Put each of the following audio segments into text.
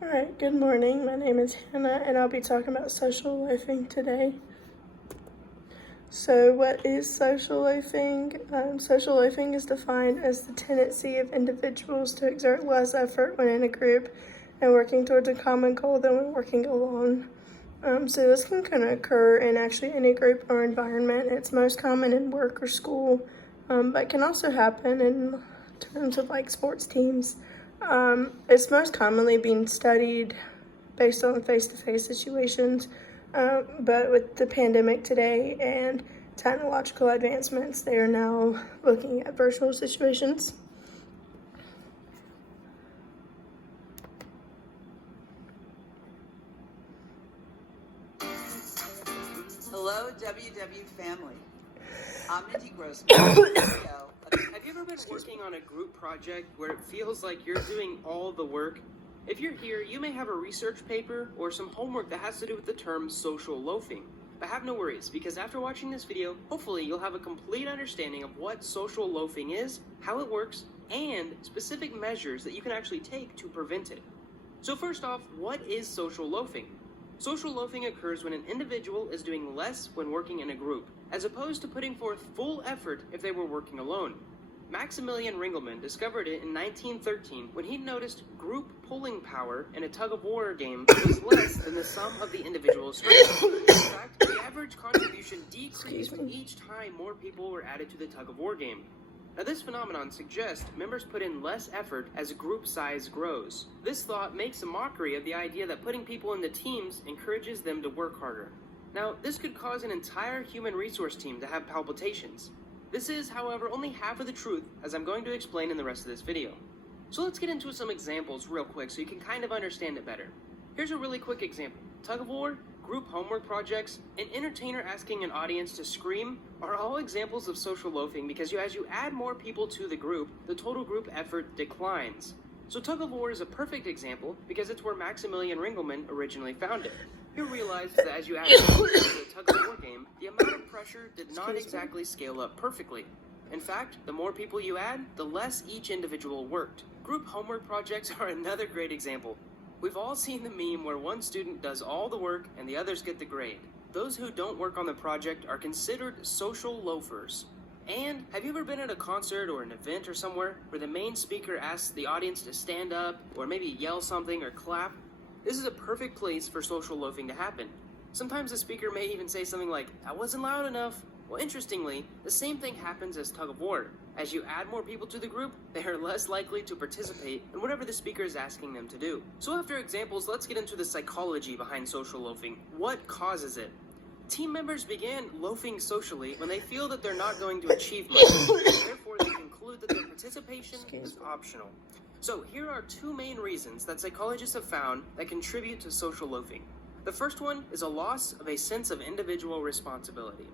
Alright, good morning. My name is Hannah and I'll be talking about social loafing today. So what is social loafing? Social loafing is defined as the tendency of individuals to exert less effort when in a group and working towards a common goal than when working alone. So this can kind of occur in actually any group or environment. It's most common in work or school, but can also happen in terms of like sports teams. It's most commonly being studied based on face-to-face situations, but with the pandemic today and technological advancements, they are now looking at virtual situations. Hello, WW family. I'm Mindy Grossman. Have you ever been working on a group project where it feels like you're doing all the work? If you're here, you may have a research paper or some homework that has to do with the term social loafing. But have no worries, because after watching this video, hopefully you'll have a complete understanding of what social loafing is, how it works, and specific measures that you can actually take to prevent it. So first off, what is social loafing? Social loafing occurs when an individual is doing less when working in a group, as opposed to putting forth full effort if they were working alone. Maximilian Ringelmann discovered it in 1913 when he noticed group pulling power in a tug-of-war game was less than the sum of the individual strengths. In fact, the average contribution decreased each time more people were added to the tug-of-war game. Now, this phenomenon suggests members put in less effort as group size grows. This thought makes a mockery of the idea that putting people into teams encourages them to work harder. Now, this could cause an entire human resource team to have palpitations. This is, however, only half of the truth, as I'm going to explain in the rest of this video. So let's get into some examples real quick so you can kind of understand it better. Here's a really quick example. Tug-of-war, group homework projects, an entertainer asking an audience to scream are all examples of social loafing because as you add more people to the group, the total group effort declines. So tug-of-war is a perfect example because it's where Maximilian Ringelmann originally found it. He realized that as you add more people to a tug-of-war game, the amount of pressure did not exactly scale up perfectly. In fact, the more people you add, the less each individual worked. Group homework projects are another great example. We've all seen the meme where one student does all the work and the others get the grade. Those who don't work on the project are considered social loafers. And have you ever been at a concert or an event or somewhere where the main speaker asks the audience to stand up or maybe yell something or clap? This is a perfect place for social loafing to happen. Sometimes the speaker may even say something like, "That wasn't loud enough." Well, interestingly, the same thing happens as tug-of-war. As you add more people to the group, they are less likely to participate in whatever the speaker is asking them to do. So after examples, let's get into the psychology behind social loafing. What causes it? Team members begin loafing socially when they feel that they're not going to achieve much. Therefore, they conclude that their participation is optional. So here are two main reasons that psychologists have found that contribute to social loafing. The first one is a loss of a sense of individual responsibility.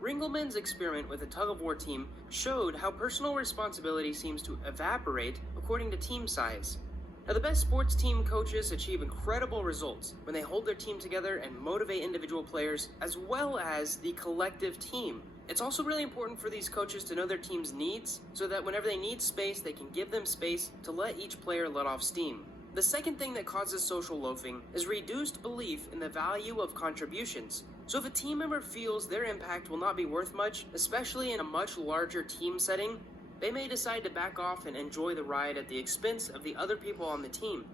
Ringelmann's experiment with a tug-of-war team showed how personal responsibility seems to evaporate according to team size. Now, the best sports team coaches achieve incredible results when they hold their team together and motivate individual players as well as the collective team. It's also really important for these coaches to know their team's needs so that whenever they need space, they can give them space to let each player let off steam. The second thing that causes social loafing is reduced belief in the value of contributions. So if a team member feels their impact will not be worth much, especially in a much larger team setting, they may decide to back off and enjoy the ride at the expense of the other people on the team.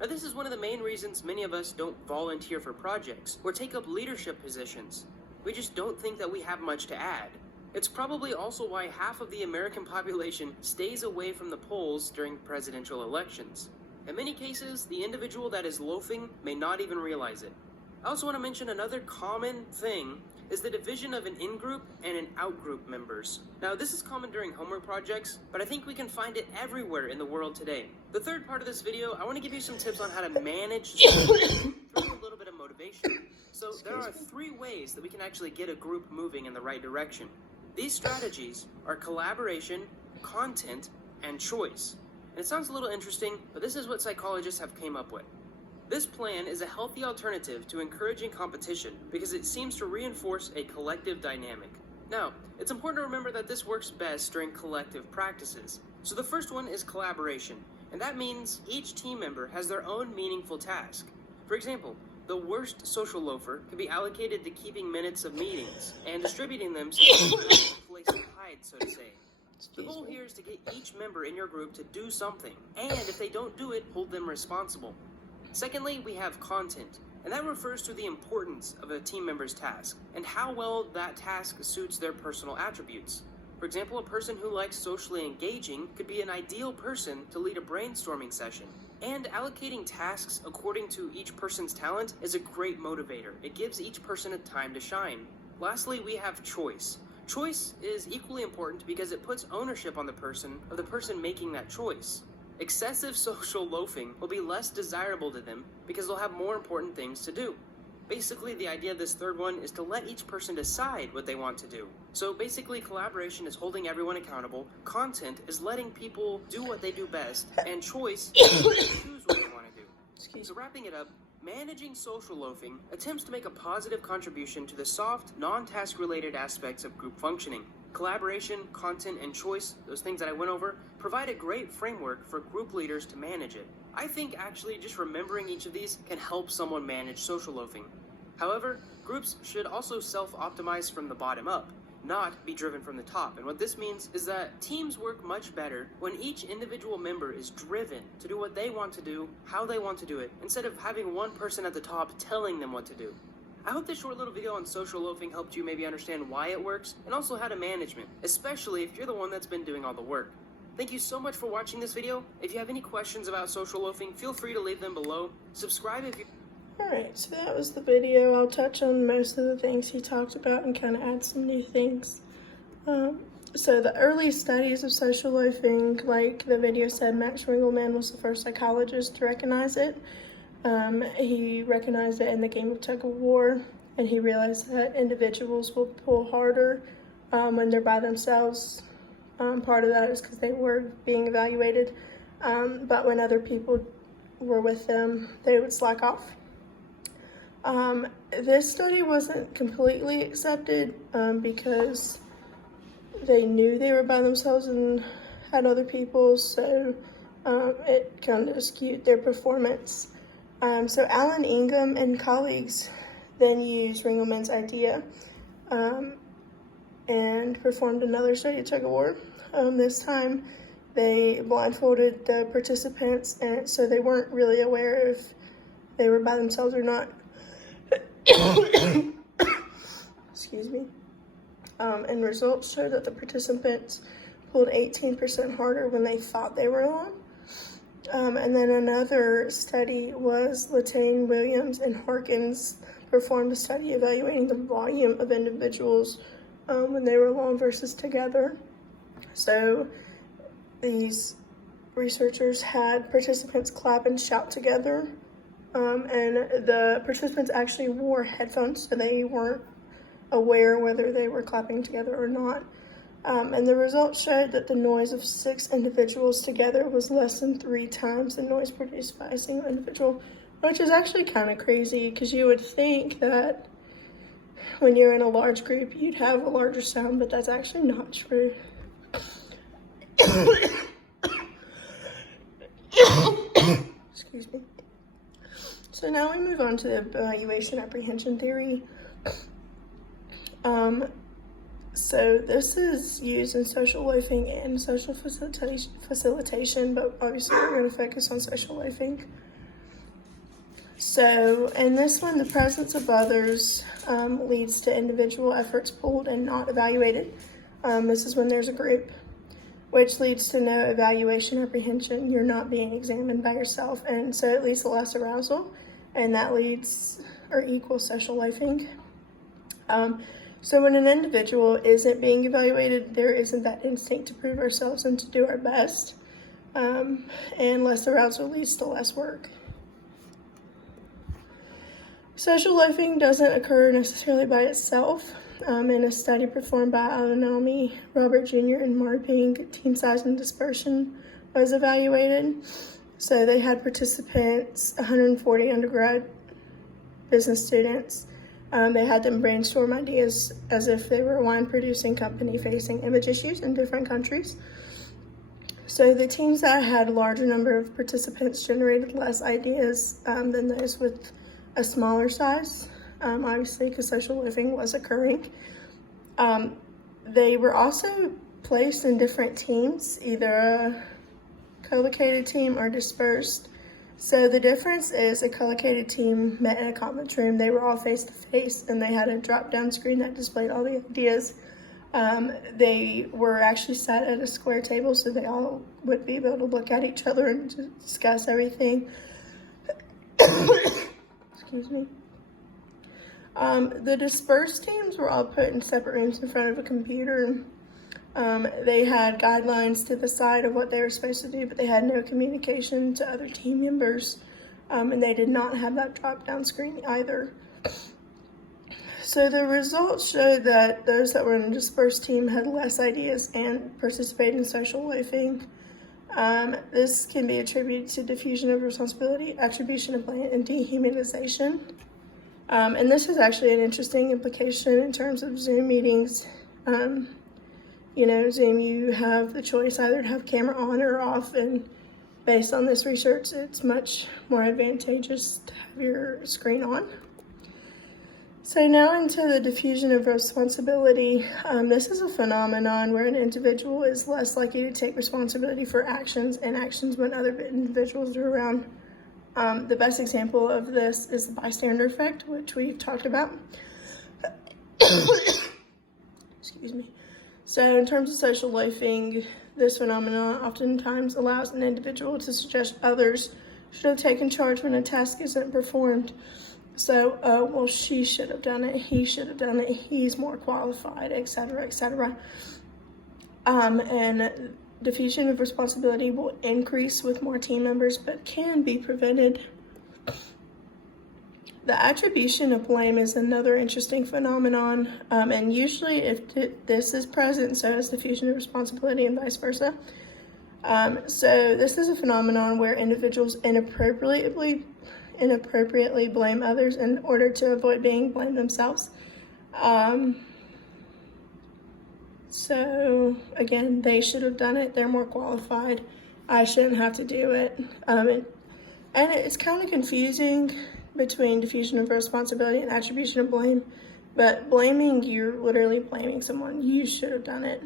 Now, this is one of the main reasons many of us don't volunteer for projects or take up leadership positions. We just don't think that we have much to add. It's probably also why half of the American population stays away from the polls during presidential elections. In many cases, the individual that is loafing may not even realize it. I also want to mention another common thing is the division of an in-group and an out-group members. Now, this is common during homework projects, but I think we can find it everywhere in the world today. The third part of this video, I want to give you some tips on how to manage through a little bit of motivation. So there are 3 ways that we can actually get a group moving in the right direction. These strategies are collaboration, content, and choice. And it sounds a little interesting, but this is what psychologists have came up with. This plan is a healthy alternative to encouraging competition because it seems to reinforce a collective dynamic. Now, it's important to remember that this works best during collective practices. So the first one is collaboration. and that means each team member has their own meaningful task. For example, the worst social loafer can be allocated to keeping minutes of meetings and distributing them so they don't have a place to hide, so to say. The goal here is to get each member in your group to do something, and if they don't do it, hold them responsible. Secondly, we have content, and that refers to the importance of a team member's task and how well that task suits their personal attributes. For example, a person who likes socially engaging could be an ideal person to lead a brainstorming session. And allocating tasks according to each person's talent is a great motivator. It gives each person a time to shine. Lastly, we have choice. Choice is equally important because it puts ownership on the person making that choice. Excessive social loafing will be less desirable to them because they'll have more important things to do. Basically, the idea of this third one is to let each person decide what they want to do. So basically, collaboration is holding everyone accountable, content is letting people do what they do best, and choice is letting them choose what they want to do. So wrapping it up, managing social loafing attempts to make a positive contribution to the soft, non-task related aspects of group functioning. Collaboration, content, and choice, those things that I went over, provide a great framework for group leaders to manage it. I think actually just remembering each of these can help someone manage social loafing. However, groups should also self-optimize from the bottom up, not be driven from the top. And what this means is that teams work much better when each individual member is driven to do what they want to do, how they want to do it, instead of having one person at the top telling them what to do. I hope this short little video on social loafing helped you maybe understand why it works and also how to manage it, especially if you're the one that's been doing all the work. Thank you so much for watching this video. If you have any questions about social loafing, feel free to leave them below. Subscribe if you... Alright, so that was the video. I'll touch on most of the things he talked about and kind of add some new things. So the early studies of social loafing, like the video said, Max Ringelmann was the first psychologist to recognize it. He recognized it in the game of tug of war, and he realized that individuals will pull harder when they're by themselves. Part of that is because they were being evaluated, but when other people were with them, they would slack off. This study wasn't completely accepted because they knew they were by themselves and had other people, so it kind of skewed their performance. So Alan Ingham and colleagues then used Ringelmann's idea and performed another study of tug of war. This time they blindfolded the participants, and so they weren't really aware if they were by themselves or not. Excuse me. And results showed that the participants pulled 18% harder when they thought they were alone. And then another study was Latane, Williams, and Harkins performed a study evaluating the volume of individuals when they were alone versus together. So these researchers had participants clap and shout together, and the participants actually wore headphones, so they weren't aware whether they were clapping together or not. And the results showed that the noise of 6 individuals together was less than 3 times the noise produced by a single individual, which is actually kind of crazy because you would think that when you're in a large group, you'd have a larger sound, but that's actually not true. Excuse me. So now we move on to the evaluation apprehension theory. So this is used in social loafing and social facilitation, but obviously we're going to focus on social loafing. So in this one, the presence of others leads to individual efforts pulled and not evaluated. This is when there's a group, which leads to no evaluation apprehension. You're not being examined by yourself, and so it leads to less arousal, and that leads or equals social loafing. So when an individual isn't being evaluated, there isn't that instinct to prove ourselves and to do our best, and less arousal leads to less work. Social loafing doesn't occur necessarily by itself. In a study performed by Alanami, Robert Jr., and Marping, team size and dispersion was evaluated. So they had participants, 140 undergrad business students. They had them brainstorm ideas as if they were a wine-producing company facing image issues in different countries. So the teams that had a larger number of participants generated less ideas than those with a smaller size, obviously because social loafing was occurring. They were also placed in different teams, either a co-located team or dispersed. So the difference is a co-located team met in a conference room. They were all face to face and they had a drop-down screen that displayed all the ideas. They were actually sat at a square table so they all would be able to look at each other and discuss everything. Excuse me. The dispersed teams were all put in separate rooms in front of a computer. They had guidelines to the side of what they were supposed to do, but they had no communication to other team members, and they did not have that drop-down screen either. So the results showed that those that were in a dispersed team had less ideas and participated in social loafing. This can be attributed to diffusion of responsibility, attribution of blame, and dehumanization. And this is actually an interesting implication in terms of Zoom meetings. Zoom, you have the choice either to have camera on or off, and based on this research, it's much more advantageous to have your screen on. So now into the diffusion of responsibility. This is a phenomenon where an individual is less likely to take responsibility for actions and actions when other individuals are around. The best example of this is the bystander effect, which we've talked about. Excuse me. So in terms of social loafing, this phenomenon oftentimes allows an individual to suggest others should have taken charge when a task isn't performed. So, well, she should have done it, he should have done it, he's more qualified, etc., etc. And diffusion of responsibility will increase with more team members, but can be prevented. The attribution of blame is another interesting phenomenon, and usually if this is present, so is diffusion of responsibility and vice versa. So this is a phenomenon where individuals inappropriately blame others in order to avoid being blamed themselves. So again, they should have done it, they're more qualified, I shouldn't have to do it. And it's kind of confusing between diffusion of responsibility and attribution of blame, but blaming, you're literally blaming someone, you should have done it.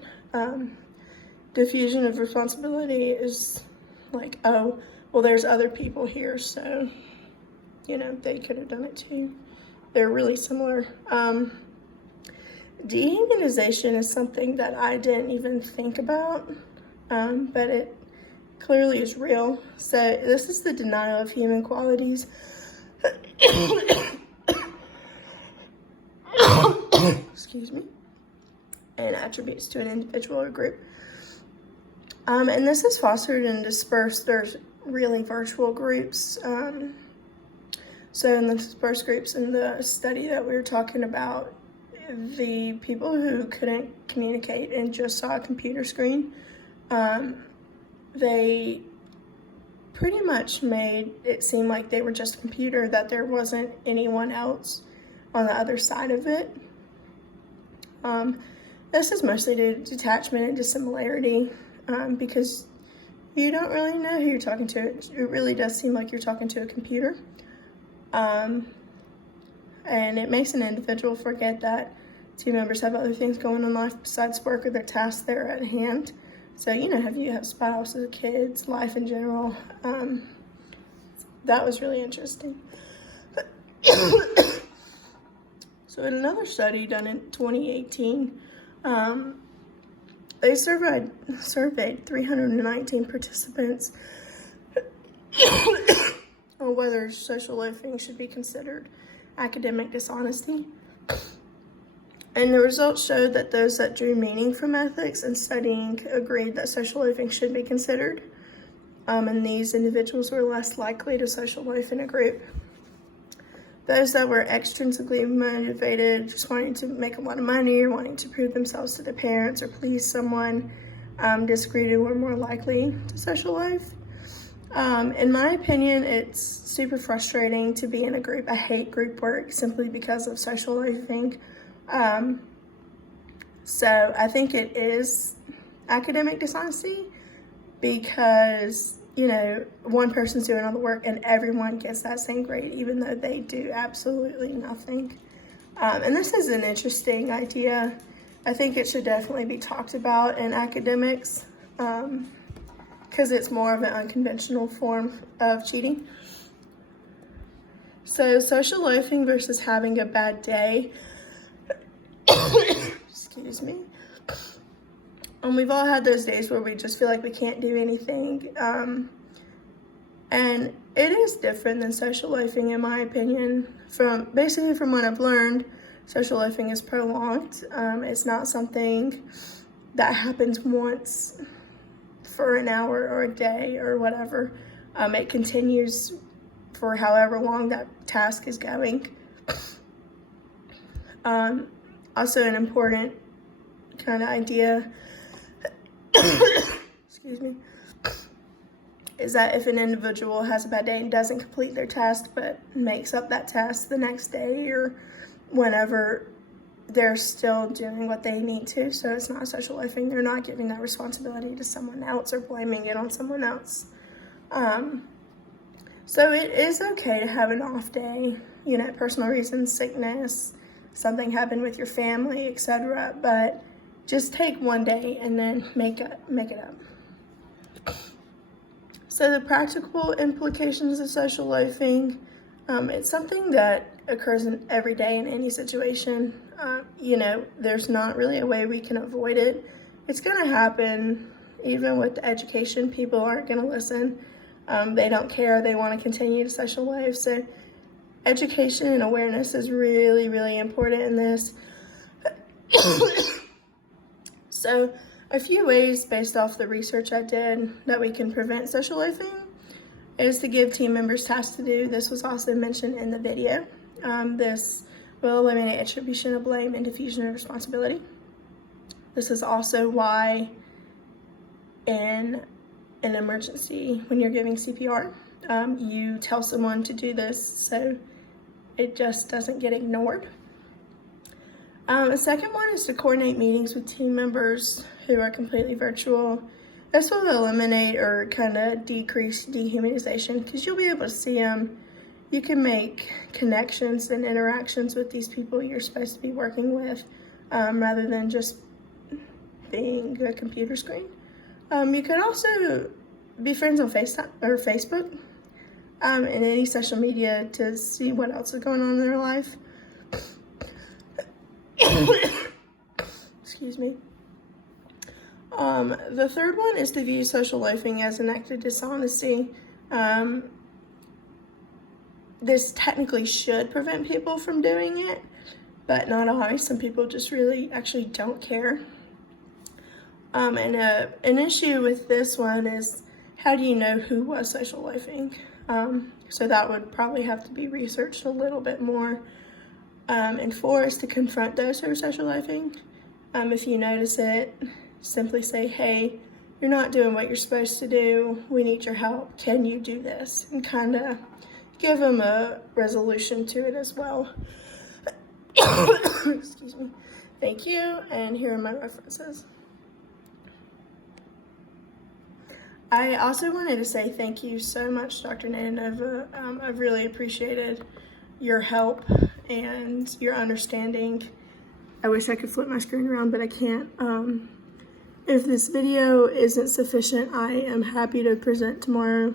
Diffusion of responsibility is like, oh, well, there's other people here, so, they could have done it too. They're really similar. Dehumanization is something that I didn't even think about, but it clearly is real. So this is the denial of human qualities. Excuse me. And attributes to an individual or group. And this is fostered and dispersed. There's really virtual groups. So in the dispersed groups in the study that we were talking about, the people who couldn't communicate and just saw a computer screen, they pretty much made it seem like they were just a computer, that there wasn't anyone else on the other side of it. This is mostly due to detachment and dissimilarity, because you don't really know who you're talking to. It really does seem like you're talking to a computer. And it makes an individual forget that team members have other things going on in life besides work or their tasks that are at hand. So, have you have spouses, kids, life in general. That was really interesting. So in another study done in 2018, they surveyed 319 participants on whether social loafing should be considered academic dishonesty. And the results showed that those that drew meaning from ethics and studying agreed that social loafing should be considered. And these individuals were less likely to social loaf in a group. Those that were extrinsically motivated, just wanting to make a lot of money or wanting to prove themselves to their parents or please someone, disagreed and were more likely to social loaf. In my opinion, it's super frustrating to be in a group. I hate group work simply because of social loafing. So I think it is academic dishonesty, because, you know, one person's doing all the work and everyone gets that same grade, even though they do absolutely nothing. And this is an interesting idea. I think it should definitely be talked about in academics, because it's more of an unconventional form of cheating. So social loafing versus having a bad day. Excuse me. We've all had those days where we just feel like we can't do anything. And it is different than social loafing, in my opinion. From what I've learned, social loafing is prolonged. It's not something that happens once for an hour or a day or whatever. It continues for however long that task is going. Also an important kind of idea, excuse me, is that if an individual has a bad day and doesn't complete their task but makes up that task the next day or whenever, they're still doing what they need to. So it's not social loafing. They're not giving that responsibility to someone else or blaming it on someone else. So it is okay to have an off day, you know, personal reasons, sickness, something happened with your family, etc. But just take one day and then make it up. So the practical implications of social loafing, it's something that occurs in every day in any situation. You know, there's not really a way we can avoid it. It's gonna happen. Even with education, people aren't gonna listen. They don't care. They want to continue to social loaf. So education and awareness is really, really important in this. So a few ways based off the research I did that we can prevent social loafing is to give team members tasks to do. This was also mentioned in the video. This will eliminate attribution of blame and diffusion of responsibility. This is also why in an emergency, when you're giving CPR, you tell someone to do this so it just doesn't get ignored. The second one is to coordinate meetings with team members who are completely virtual. This will eliminate or kind of decrease dehumanization because you'll be able to see them. You can make connections and interactions with these people you're supposed to be working with, rather than just being a computer screen. You could also be friends on FaceTime or Facebook, and any social media to see what else is going on in their life. Excuse me. The third one is to view social loafing as an act of dishonesty. This technically should prevent people from doing it, but not always. Some people just really actually don't care. And an issue with this one is, how do you know who was social loafing? So that would probably have to be researched a little bit more. And 4 is to confront those who are social loafing. If you notice it, simply say, hey, you're not doing what you're supposed to do. We need your help. Can you do this? And kind of give them a resolution to it as well. Excuse me. Thank you. And here are my references. I also wanted to say thank you so much, Dr. Nanova. I've really appreciated your help and your understanding. I wish I could flip my screen around, but I can't. If this video isn't sufficient, I am happy to present tomorrow.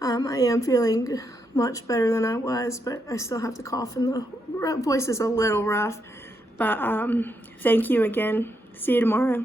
I am feeling much better than I was, but I still have to cough and the voice is a little rough. But thank you again. See you tomorrow.